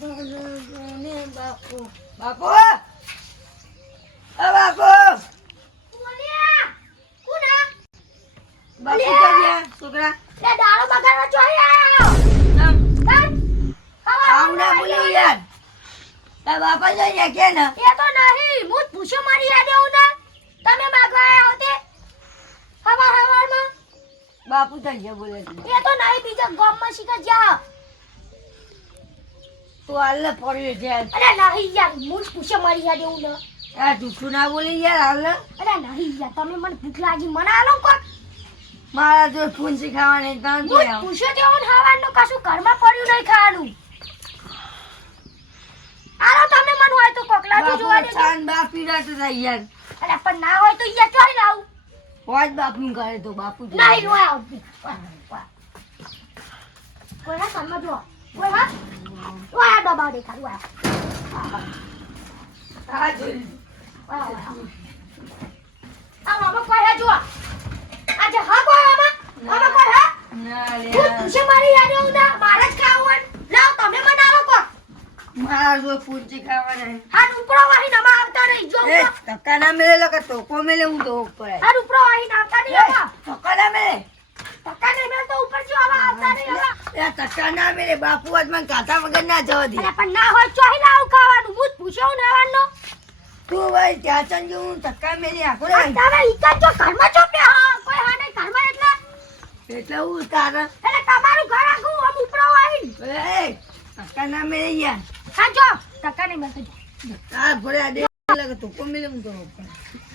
બાપુ બાપુ અ બાપુ બોલ્યા કોના બાપુ ક્યાં છોકરા લે દારૂ બગાડવા જોઈ આવ્યો આમ ના બોલી યાર તાર બાપા જઈએ કે ને એ તો નહીં હું પૂછો મારી યાદ આવું ને તમે માગવા આવ્યા હોતે હવારમાં બાપુ જઈએ બોલે છે એ તો નહીં બીજા ગામમાં શીખા જા તું હાલ પડ્યો છે અરે નહીં યાર હું પૂછો મારી યાદ આવું ને આ જૂઠું ના બોલી યાર હાલ અરે નહીં યાર તમે મને ભૂખ લાગી મને આલો કોક મારા જો ફૂંસી ખાવાની તાન દે હું પૂછો તેવું ખાવાનું કશું ઘરમાં પડ્યું નહીં ખાવાનું આલો તમે મન હોય તો કોક લાગી જોવા દે ચાન બાપ પીડા તો થાય યાર અરે પણ ના હોય તો યાર ચોઈ લાવું હોજ બાપનું કરે તો બાપુ જ નહીં રોય આવતી કોઈ ના ઘરમાં જો કોઈ હા રોયા દબાવ દેખા રોયા આ જોઈ આ મામા કોઈ હે જો આજે હા કોઈ મામા કોઈ હે ના લે હું પૂછે મારી યાદ આવું ના મારે જ ખાવું લાવ તમે બનાવો કો મારા જો ફૂંસી ખાવાના હા ઉપરો વાહી નમા આવતા નહીં જો એ ટકા ના મેલે લગા તો કો મેલે હું તો ઉપર હા ઉપરો વાહી આવતા નહીં આવા ટકા ના મેલે ટકા નહીં મેલ તો ઉપર જો આવા આવતા નહીં આવા એ ટકા ના મેલે બાપુ આજ મને કાતા વગર ના જવા દે અરે પણ ના હોય ચોહી લાવ ખાવાનું હું પૂછ્યો નેવાનો તું ભાઈ ત્યાં ચન જો હું ટકા મેલે આખો રે તમે ઈકા જો ઘરમાં છો કે હા કોઈ હા નહીં ઘરમાં એટલે હું તારા એટલે તમારું ઘર આગું આમ ઉપરો વાહી એ ટકા ના મેલે યાર હા જો ટકા નહીં મેલ તો આ ભરે આ દે લગા તો કો મેલે હું તો ઉપર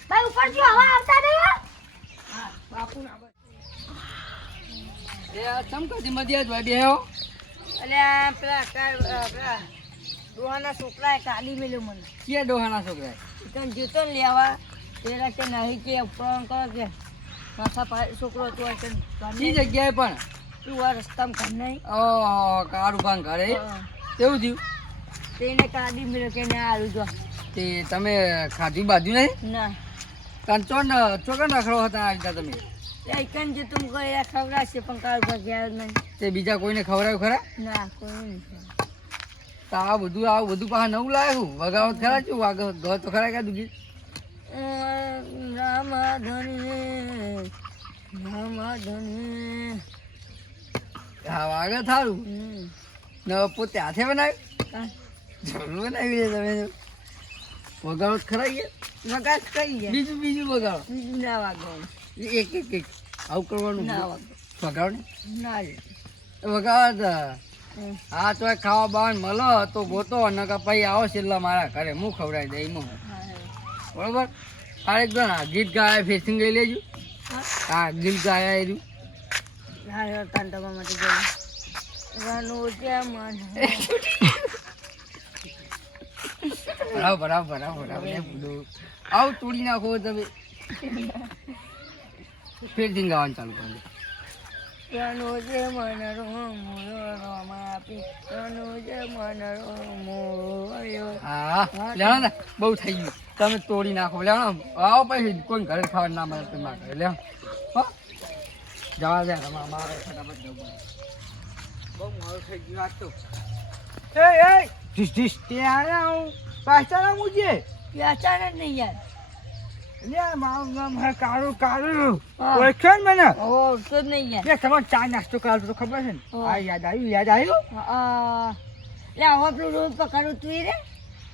ભાઈ ઉપર જો હવા આવતા નહીં હા બાપુ ના એ ચમકાથી મધ્યાજ વાડી આવ્યો અલે આ પેલા ડોહાના છોકરાએ કાઢી મેલ્યો મને ક્યાં ડોહાના છોકરા તને જતો ને લેવા પેલા કે નહીં કે ફોન કરો કે માથા પાય છોકરો તો કઈ જગ્યાએ પણ તું આ રસ્તામાં ઘર નહીં ઓહ કારું ભાંગ ઘરે કેવું થયું તેને કાઢી મેલ્યો કે ના આવું જો તે તમે ખાધું બાજુ નહીં ના કંચોન ચોકન રખડો હતા આવી તમે એકન જે તું કોઈ ખવડાશે પણ કાઢ ભાગ્યા નહીં તે બીજા કોઈને ખવડાવ્યું ખરા ના કોઈ નહીં તો આવું બધું પાછા નવું લાવ્યું વગાવત ખરા છું વાગ ઘર તો ખરા કાઢું ગીત રામાધની હા વાગે થારું ને પોતે હાથે બનાવ્યું જરૂર બનાવી છે તમે વગાવત ખરા ગયા વગાડ કરી ગયા બીજું વગાડો બીજું ના વાગવાનું એક આવું કરવાનું ના વાગ વગાડ ના વગાડ હા તો ખાવા બાવન મળો તો ગોતો ને કે પછી આવો છેલ્લા મારા ઘરે હું ખવડાવી દઈ હું બરોબર આ એકદમ ગીત ગાયા ફેસિંગ લઈ લેજો હા ગીત ગાયા એર્યું હા કાંતવા માટે જવું રાનો ત્યાં મન બરાબર આવું તોડી નાખો તમે ફેસિંગ ગાવાનું ચાલુ કરી રાનો જે મન રોમાપી રાનો જે મન રોમોયો હા લેણો ને બહુ થઈ ગયું તમે તોડી નાખો લેણો આવો પછી કોઈ ઘરે ખાવા ના મળે તમે ઘરે લેણો હો જવા દે મારે ફટાફટ જવું બહુ મોડું થઈ ગયું આજ તો ઢીસ તે આયા હું પાછા મુજે અચાનક નહીં યાર લે મારું નામ હે કાળું હા. ઓળખે ને મને ઓ તો જ નહીં યાર લે તમારે ચા નાસ્તો કરાવતો તો ખબર છે ને હા. આ યાદ આવ્યું લે હવે પેલું રોજ પકડું તું રે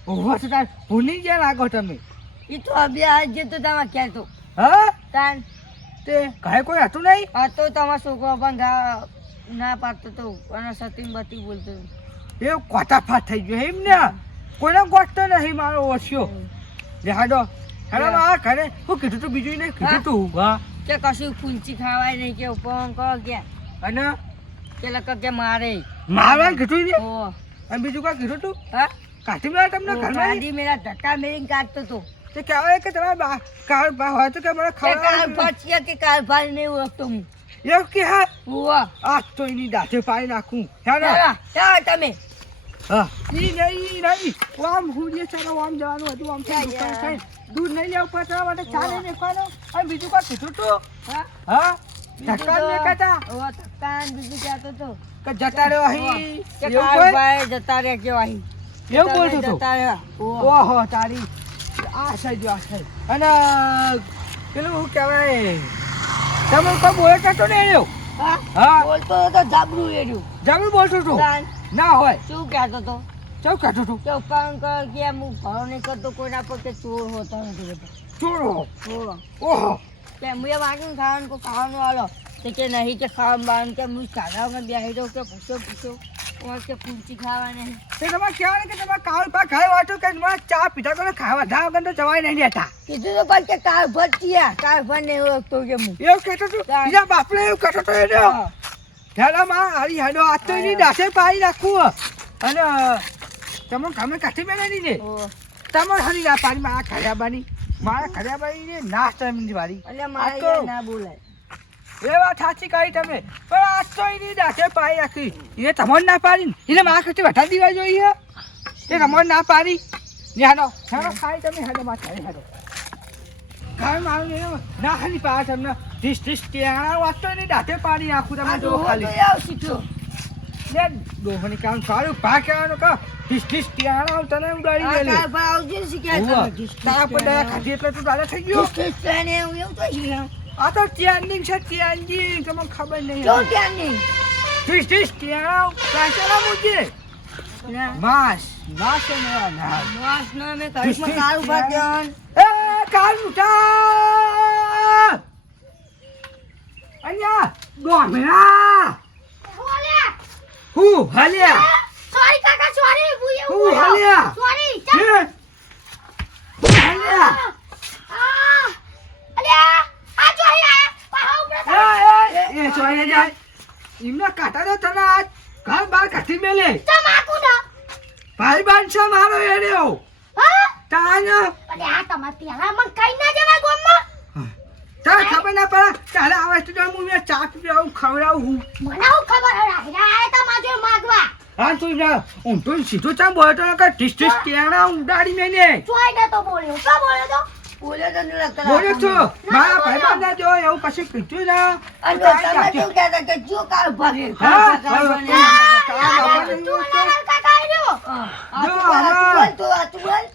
ઓહો તો તાર ભૂલી ગયા લાગો તમે એ તો અભી આજ જતો તમારે ક્યાં તો હા તાન તે ઘરે કોઈ હતું નહીં આ તો તમારો છોકરો પણ ના પાડતો તો અને સતીન બતી બોલતો એ કોટા ફાટ થઈ ગયો એમ ને કોઈને ગોઠતો નહીં મારો ઓછ્યો લે હાડો હેડો આ ઘરે હું કીધું તું બીજું નહીં કીધું તું હા કે કશું ફૂંચી ખાવાય નહીં કે ફોન કરો કે અને કે લક કે મારે મારવાનું કીધું ને ઓ અને બીજું કાંઈ કીધું તું હા કાઢી મેળા તમને ઘરમાં ગાડી મેરા ધક્કા મેરીને કાઢતો તો તે કહેવાય કે તમારા કાળ બા હોય તો કે મને કે કાલ ખબર પાછી કે કાલ ભાઈ નહીં ઓળખતો હું એવું કે હા ઓવા આ તો એની દાઢે પાડી નાખું હેડો ચાલ તમે હા નહીં આમ હું જે ચાલો આમ જવાનું હતું આમ દુકાન ખાઈ દૂધ નહીં લેવું પડે તમારા માટે ચા નહીં દેખવાનો અને બીજું કાંઈ કીધું તું હા હા ધક્કા જ નહીં કહેતા ધક્કા ને બીજું કહેતો હતો કે જતા રહ્યો અહીં કે એવું કોઈ? કાળુભાઈ જતા રહ્યા કેવા અહીં એવું બોલતું હતું? જતા રહ્યા ઓહો તારી આ સાઈડ જો આ સાઈડ અને પેલું શું કહેવાય તમે કોઈ બોલતા તો નહીં રહ્યો હા હા બોલતો હતો જાબરું એર્યું જમી બોલતું હતું તાન ના હોય શું કહેતો હતો ચૌ કહેતું હતું કે ઉપકાર કર કે હું ભરો નહીં કરતો કોઈના પર કે ચોર હોતો નથી બધો ચોરો ચોરો ઓહો કે હું એ વાંચીને ખાવાનું કોઈ ખાવાનું આલો કે નહીં કે ખાવાનું બાવાનું કે હું સાદામાં બેસી દઉં કે પૂછો કે કુલચી ખાવા નહીં તે તમારે કહેવાય ને કે તમારે કાળ પા ખાઈ વાંચો કે તમારે ચા પીધા કરો ખાવા ધા વગર તો જવાય નહીં રહેતા કીધું તો પણ કે કાળ ભર થયા કાળ ભર નહીં ઓળખતો કે હું એવું કહેતો હતું બીજા બાપને એવું કહેતો હતો એને હેડામાં હારી હેડો આજ તો એની દાસે પાડી નાખવું અને તમે ગમે કાઠી બેનાની ને તમારે હરી ના પાડી મારા ખર્યાબાની ને નાશ તમે વાળી એટલે આ મારે તો- યાર ના બોલાય એ વાત સાચી કહી તમે પણ આજ તો એની દાસે પાડી નાખી એ તમને ના પાડી એને મારા કરતી વધારે દીવા જોઈએ તે તમને ના પાડી ને હેડો ખાઈ તમે હેડો માં ખાઈ હેડો ખાઈ મારું ને ના ખાલી પાડે તમને ઢીસ ત્યાં વાત તો એની દાંતે પાડી નાખું તમે જો ખાલી લે ડોહની કામ સારું ભા કહેવાનું કહો ઢીસ ત્યાં તને ઉડાડી દે લે તારા પર દયા ખાધી એટલે તું દાદા થઈ ગયો આ તો ચેન્ડિંગ છે ચેન્ડિંગ તમને ખબર નહીં ઢીસ ત્યાં કાચેલા મુજે માસ માસ ને ના એ કાલ મુઠા અહીંયા ગોમેરા હું હાલ્યા સોરી કાકા સોરી હું એવું હું હાલ્યા સોરી હે હાલ્યા અલ્યા આ જો અહીંયા પાહા ઉપર એ ચોઈને જાય એમના કાટા દો તને આજ ઘર બાર કાઢી મેલે તમાકુ ના ભાઈ બાન છે મારો એડ્યો હા તાન અલ્યા આ તમાર પેલા મન કઈ ના જવા ગોમમાં તારે ખબર ના પડે તારે આવે તો હું મેં ચા પીવડાવું ખવડાવું હું મને હું ખબર હે આયા તા માજો માગવા હા તું ના ઊંધું સીધું ચામ બોલતો કે ટીસ ટીસ કેણા ઉડાડી મેને ચોઈ દે તો બોલ્યો કા બોલ્યો તો બોલ્યો છો મારા ભાઈ બાન ના જો એવું કશું કીધું ના હા તું ના કાકા આયો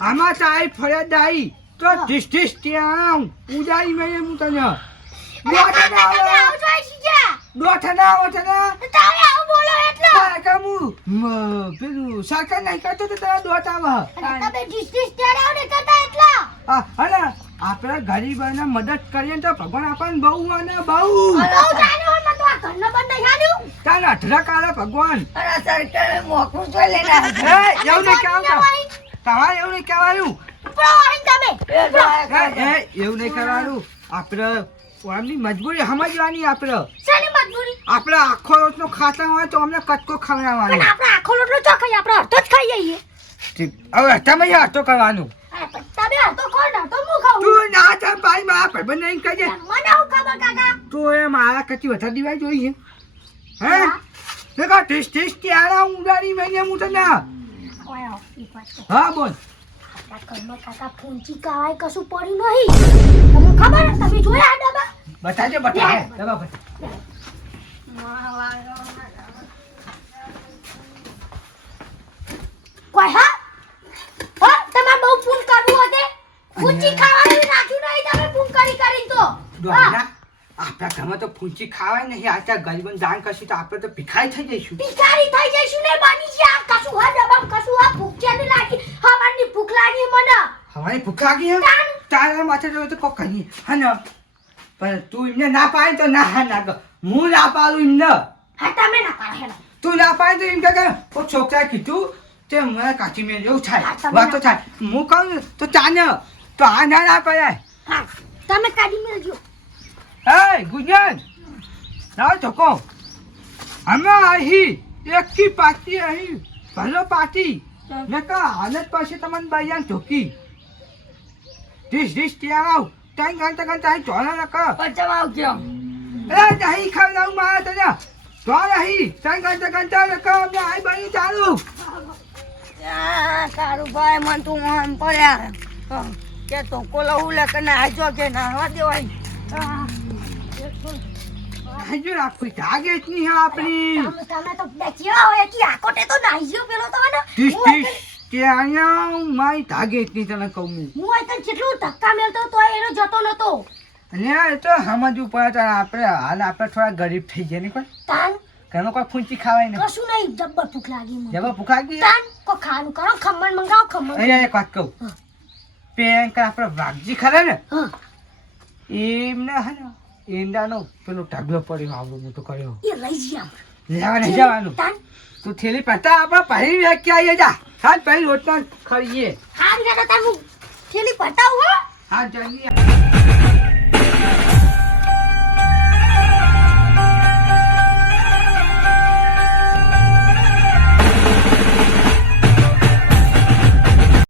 આમાં તારી ફરિયાદ આવી તો ટીસ ટીસ ત્યાં ઉડાડી મેને હું તને દોઠ ના આવે આવ જોઈ શીજા દોઠ ના આવે તને તારે આવ બોલો એટલે પેલું સરકાર નહીં કરતો તો તારા દોટ આવે તમે ડિસ્ટ્રિક્ટ સ્ટેડ આવ ને કરતા એટલા અને આપણે ગરીબોને મદદ કરીએ તો ભગવાન આપણને બહુ અને બહુ બહુ જાણ્યું હોય મને તો આ ઘરનો બંધ જાણ્યું તારા અઢળક કાલે ભગવાન મોકું તો લેના એવું નહીં કહેવાનું તમારે એવું નહીં કહેવાનું ઉપરો આવીને તમે એવું નહીં કરવાનું આપણે એમની મજબૂરી સમજવાની આપણે શેની મજબૂરી આપણે આખો રોજનો ખાતા હોય તો અમને કટકો ખવડાવવાનો પણ આપણે આખો લોટલો ચો ખાઈ આપણે અડધો જ ખાઈ જઈએ હવે તમે હાથો કરવાનું તમે અડધો ખોલ ને તો હું ખાઉં તું ના ચાલ ભાઈ મારા ભાઈબંધ નહીં કહેજે મને હું ખબર કાકા તું એ મારા કચી વધારે દીવાય જોઈએ હે દેખા ટેસ્ટ ટેસ્ટ ક્યારે ઉડાડી મેં હું તને ઓય ઈ વાત તો હા બોલ આપણા ઘરમાં કાકા ફૂંચી કાવાય કશું પડ્યું નહીં તમને ખબર હે? તમે જોયા આ ડબ્બા બતાજે બતાજે દવા બતા કોઈ હા હા તમારે બહુ ફૂન કરવું હોતે ફૂંચી ખાવાનું નાખ્યું નહીં તમે ફૂન કરી તો ડોહરા આપણા ઘરમાં તો ફૂંચી ખાવાય નહીં આટલા ગરીબન દાન કરશું તો આપણે તો ભિખારી થઈ જઈશું ભિખારી થઈ જઈશું ને બની છે આ કશું હા ડબ્બા કશું હા ભૂખ છે ને લાગી હવાની ભૂખ લાગી મને હવારી ભૂખ લાગી હે તારા માથે તો કોક કરીએ હા ને પણ તું એમને ના પાડે તો ના હા ના કર હું ના પાડું એમને હા તમે ના પાડે હેલો તું ના પાડે તો એમ કે ઓ છોકરાએ કીધું તે મને કાચી મેં એવું થાય વાતો થાય હું કહું તો ચાને તો આ ના પાડે હા તમે કાઢી મેલજો Hey, Gunyan! Now to go. અમે અહીં એકથી પાછી અહીં ભલો પાછી નકા હાલત પાસે તમને બાયાન ઢોકી ડીશ ત્યાં આવ ત્યાં ઘંટા અહીં ચોલા નકા પચમ આવજો એ નહીં ખાવડાવું મારા તને ચોલ અહીં ત્યાં ઘંટા નકા અમને અહીં બની ચાલુ સારું ભાઈ મને તું આમ પડ્યા કે તો કોલો ઉલે કે ના આજો કે ના હવા દેવાય નાહી જો આખું ધાગે જ નહીં હા આપણી તમે તો બેચ્યા હોય કે આકોટે તો નાહી ગયો પેલો તો ને ટીસ ટીસ કે અહીંયા મારી ધાગે જ નહીં તને કહું હું આ તને કેટલું ધક્કા મેલતો તોય એનો જતો નતો અને એ તો સમજવું પડે તારે આપણે હાલ આપણે થોડા ગરીબ થઈ ગયા ને કોઈ તાન ઘરમાં કોઈ ફૂંચી ખાવાય ને કશું નહીં જબ્બર ભૂખ લાગી મને જવા ભૂખા ગઈ તાન કો ખાવાનું કરો ખમણ મંગાવો ખમણ અહીંયા એક વાત કહું હા. પેન આપણે વાઘજી ખરા ને હા એમને હે ને ઈંડાનો પેલો ઢગલો પડ્યો આવડો મોટો કર્યો એ લઈ જા લેવા નહીં જવાનું તાન તું થેલી પતા આપણે પહેરી વ્યાખ્યા આવીએ જા સાત પહેરી રોટના ખરીએ હારી ના તાન હું થેલી પટાવ હો હા જલ્દી